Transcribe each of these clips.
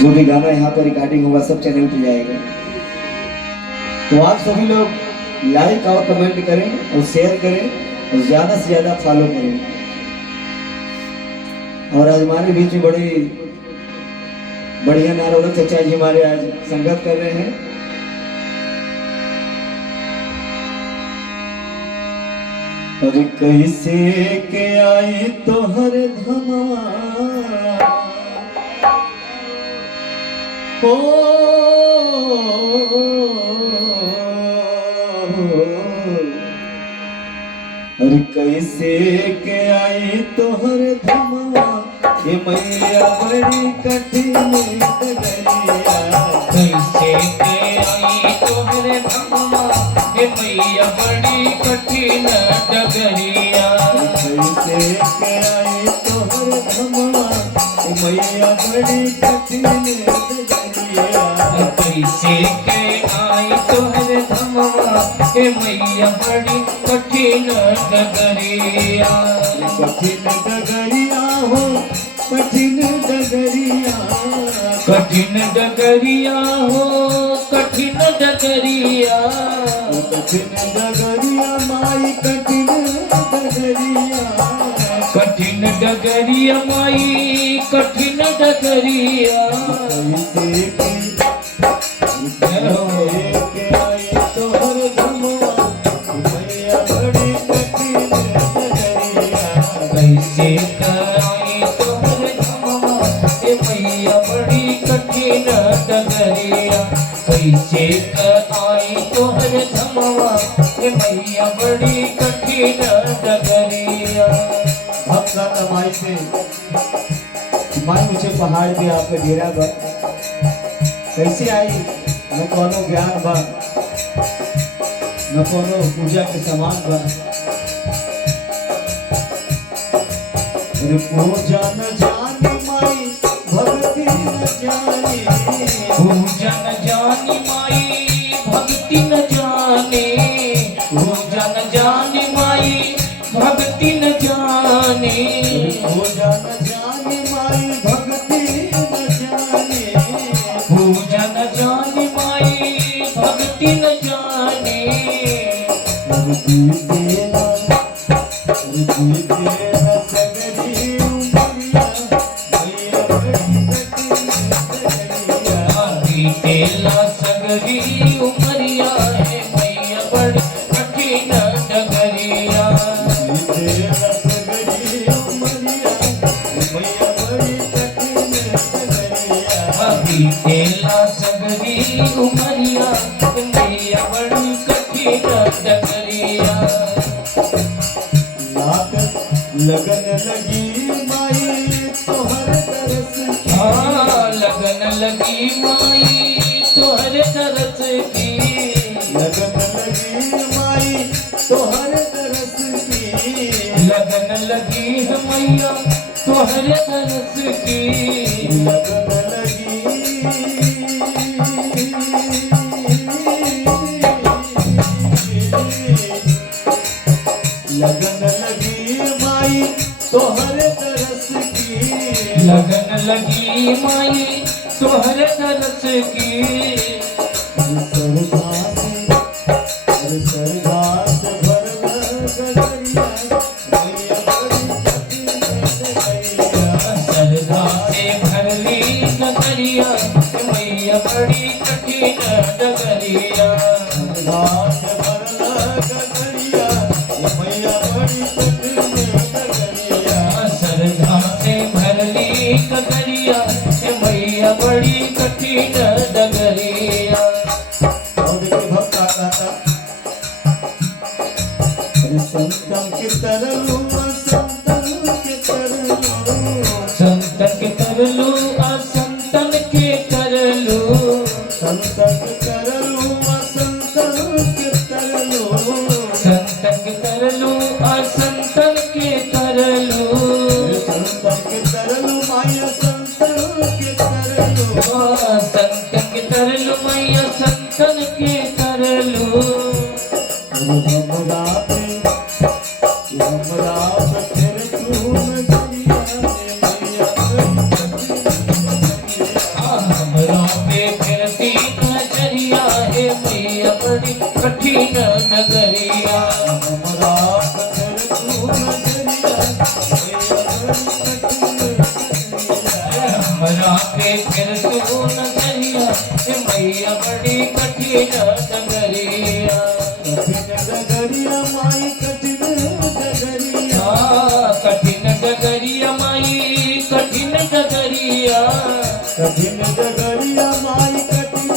जो भी गाना यहाँ पर रिकॉर्डिंग होगा सब चैनल पे जाएगा। तो आप सभी लोग लाइक और कमेंट करें और शेयर करें और ज़्यादा से ज़्यादा फॉलो करें। और आज हमारे बीच में बड़ी बढ़िया नारोलक चचा जी हमारे आज संगत कर रहे हैं। और कैसे के आई तो हर धमा हो और कैसे के आई तो हर धमा ये मैया बड़ी कठिन डगरिया। कैसे के आई तो हर धमा ये मैया बड़ी कठिन डगरिया। कैसे के आई तो हर धमा ये मैया बड़ी कठिन डगरिया। कैसे के आई तो हर धमा ये मैया बड़ी कठिन डगरिया। कठिन डगरिया हो कठिन डगरिया। कठिन डगरिया हो कठिन डगरिया। कठिन डगरिया माई कठिन डगरिया। कठिन डगरिया माई कठिन डगरिया। कैसे के आई तो हर धमा मैया बड़ी कठिन डगरिया। कैसे कराई तो हर धमा ये मैया बड़ी कठिन डगरिया। कैसे कराई तो हर धमा ये मैया बड़ी कठिन डगरिया। भक्ता कमाई से माई मुझे पहाड़ पे आपके डेरा बा कैसे आई न कोनो ज्ञान बा न कोनो पूजा के सामान बा। पूजा न जानी माई भक्ति न जानी। पूजा न जानी माई भक्ति न जाने। पूजा न जानी माई भक्ति न जाने। पूजा न जानी माई भक्ति न जानी। पूजा न जानी माई भक्ति न जाने। सगरी उमरिया मैया बड़ी कठिन डगरिया। तेला सगरी उमरिया है मैया बड़ी कठिन डगरिया। सगरी उमरिया मैया बड़ी कठिन डगरिया। तेला सगरी उमरिया मैया बड़ी कठिन डगरिया। लगन लगी माई तोहर तरस की। हाँ लगन लगी माई तोहर तरस की। लगन लगी माई तोहर तरस की। लगन लगी है मैया तोहर तरस की। लगन लगी लगन लगी माई तोहर तरस की। लगन लगी माई तोहर तरस की। सरघास भरल गगरिया मैया बड़ी कठिन डगरिया। सरधा से भरली नगरिया मैया बड़ी कठिन डगरिया। सरघास भरल गगरिया मैया बड़ी कठिन डगरिया। सरधा से भरली नगरिया मैया बड़ी कठिन डगरिया। और देखिए भक्त आता था संतम के तरलू संतन के तरलू। संतन के तरलू असंतन के तरलू। संतन के तरलू संतन के तरलू। संतन के तरलू असंतन के तरलू। संतन के तरलू माया संतन के तरलू। संतन के तरलू मैया संतन के तरलू। हमरा पे तेरे तू नजरिया मैया बड़ी कठिन डगरिया। हमरों पे फिरती नजरिया है मैया बड़ी कठिन नगरिया हमरा पत्थर तू नजरिया हमरा पे फिर तू नजरिया है मैया बड़ी कठिन नगरिया कठिन डगरिया माई कठिन डगरिया कठिन डगरिया माई कठिन डगरिया कठिन डगरिया माई कठिन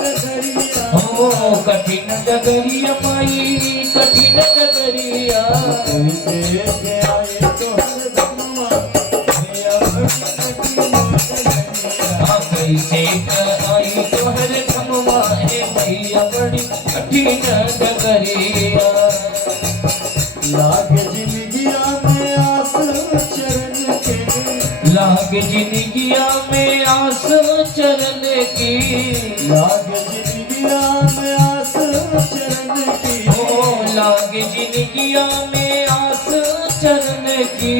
डगरिया ओ कठिन डगरिया माई कठिन डगरिया कैसे के आए तो हर धनुआ मैया बड़ी कठिन डगरिया कैसे आई तो हर धमवा है मैया बड़ी कठिन डगरिया लागे जिंदगिया में आस चरण के लाग जिंदगिया में आस चरण की लागे जिंदगिया में आस चरण की ओ लाग जिंदगिया में आस चरण की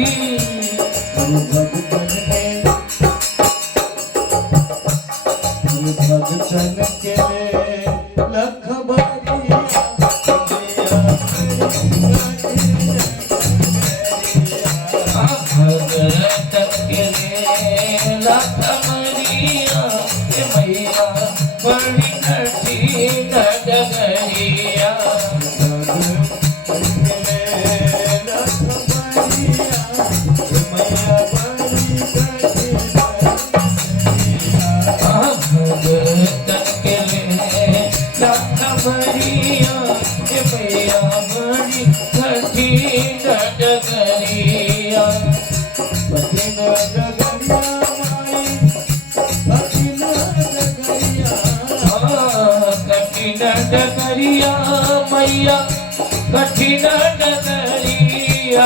भगतन के लख बरिया भगत के लाख मरिया हे मैया बड़ी कठिन डगरिया भगत के लाख मरिया हे मैया बड़ी कठिन डगरिया कठिन डगरिया माई कठिन डगरिया कठिन डगरिया मैया कठिन डगरिया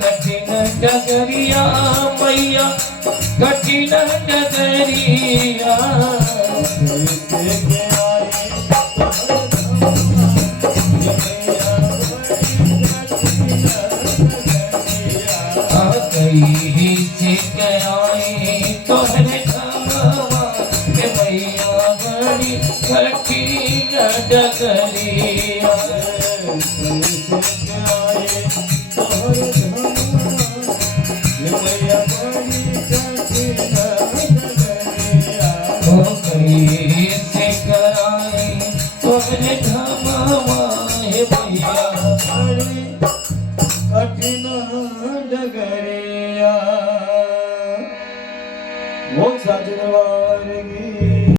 कठिन डगरिया मैया कठिन डगरिया कहीं से गए तोहरे खावा हे मैया बड़ी कठिन डगरिया ओ कहीं से गए तोहरे खावा हे मैया कठिन डगरिया वो साजनवार की